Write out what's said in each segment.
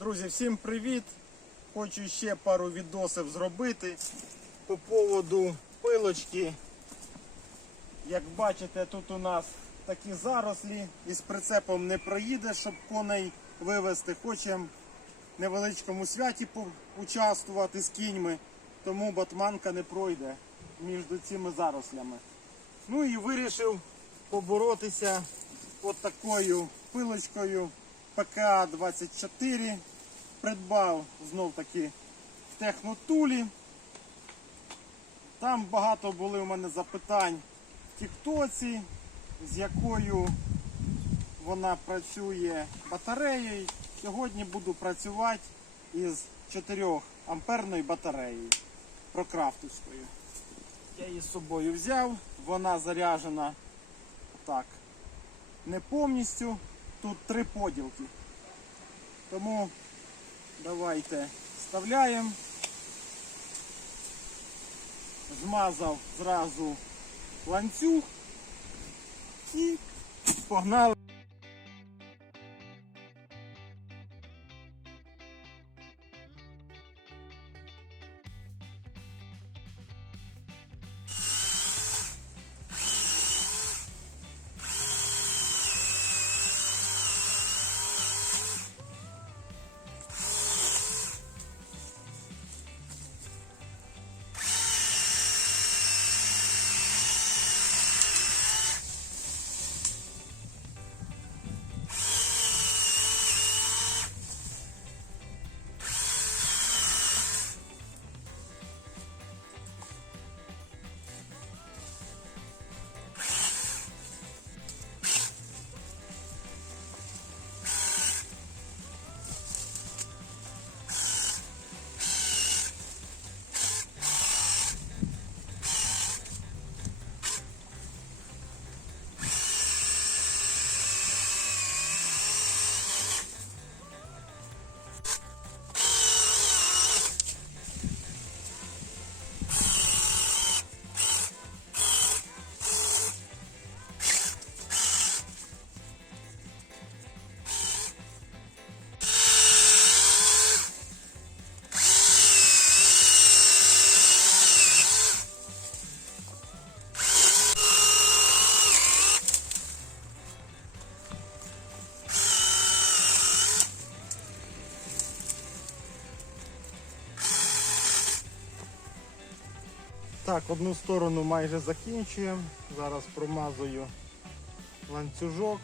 Друзі, всім привіт! Хочу ще пару відосів зробити по поводу пилочки. Як бачите, тут у нас такі зарослі і з прицепом не проїде, щоб коней вивезти. Хочемо в невеличкому святі участвувати з кіньми, тому батманка не пройде між цими зарослями. Ну і вирішив поборотися от такою пилочкою ПК-24. Придбав знов таки в технотулі. Там багато були у мене запитань в Тіктоці, з якою вона працює батареєю. Сьогодні буду працювати із 4 амперною батареєю прокрафтовською. Я її з собою взяв, вона заряджена так, не повністю. Тут три поділки. Тому давайте вставляємо. Змазав зразу ланцюг і погнали. Так, одну сторону майже закінчуємо. Зараз промазую ланцюжок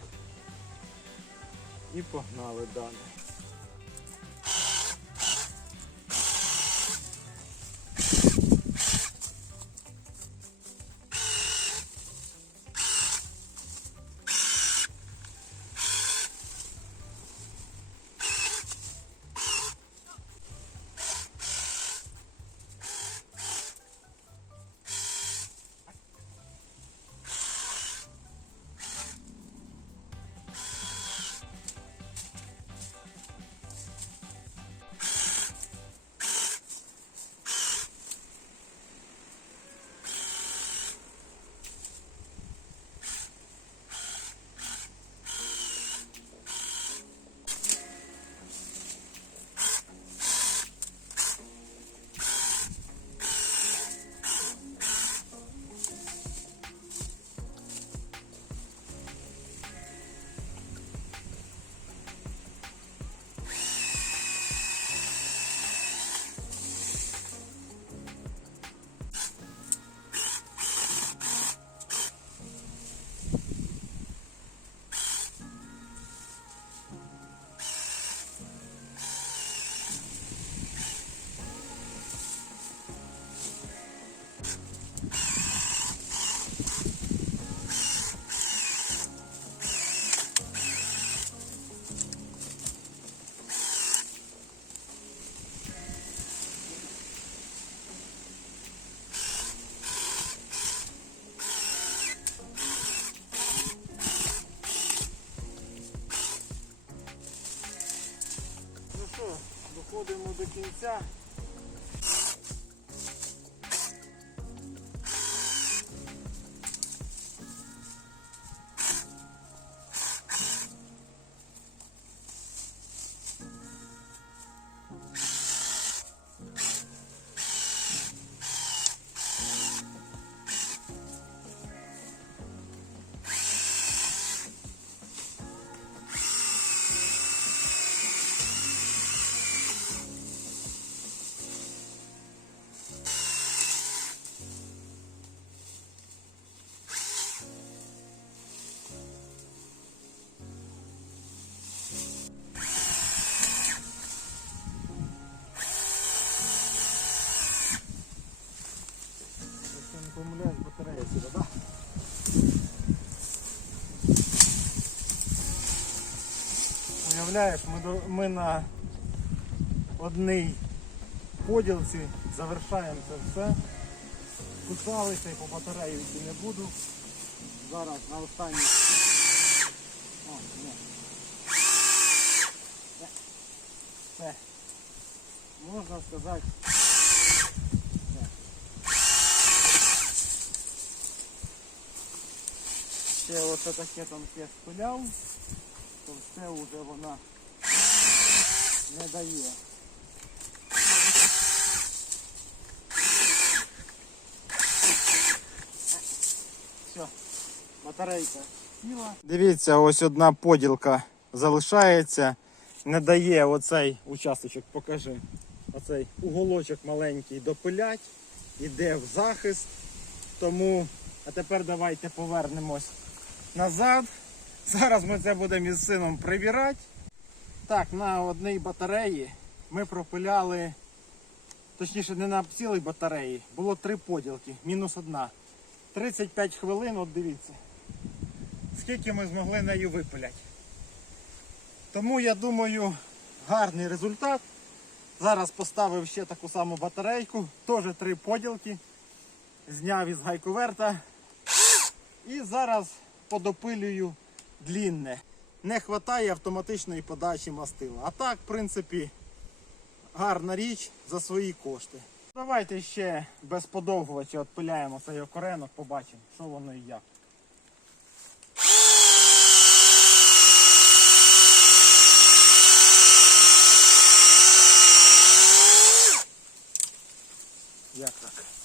і погнали далі. Що, доходимо до кінця. Представляєш, ми, ми на одній поділці завершаємо це все. Кусалися і по батареї йти не буду. Зараз на останній. О. Все. Можна сказати. Ще оце таке тонке спиляв, все вже вона не дає. Все, батарейка сіла. Дивіться, ось одна поділка залишається, не дає оцей участочок, покажи. Оцей уголочок маленький допилять, іде в захист. Тому, а тепер давайте повернемось назад. Зараз ми це будемо із сином прибирати. Так, на одній батареї ми пропиляли, точніше не на цілій батареї, було три поділки, мінус одна. 35 хвилин, от дивіться. Скільки ми змогли нею випиляти. Тому я думаю, гарний результат. Зараз поставив ще таку саму батарейку, теж три поділки. Зняв із гайковерта. І зараз подопилюю длінне. Не вистачає автоматичної подачі мастила. А так, в принципі, гарна річ за свої кошти. Давайте ще без подовгувача відпиляємо цей окоренок, побачимо, що воно і як. Як так?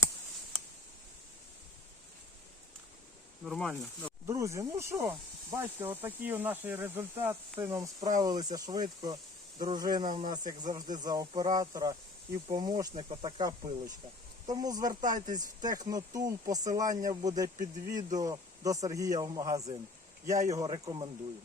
Нормально. Друзі, ну що, бачите, отакий у наш результат. З сином справилися швидко. Дружина в нас, як завжди, за оператора і помощник, отака пилочка. Тому звертайтесь в Технотул, посилання буде під відео до Сергія в магазин. Я його рекомендую.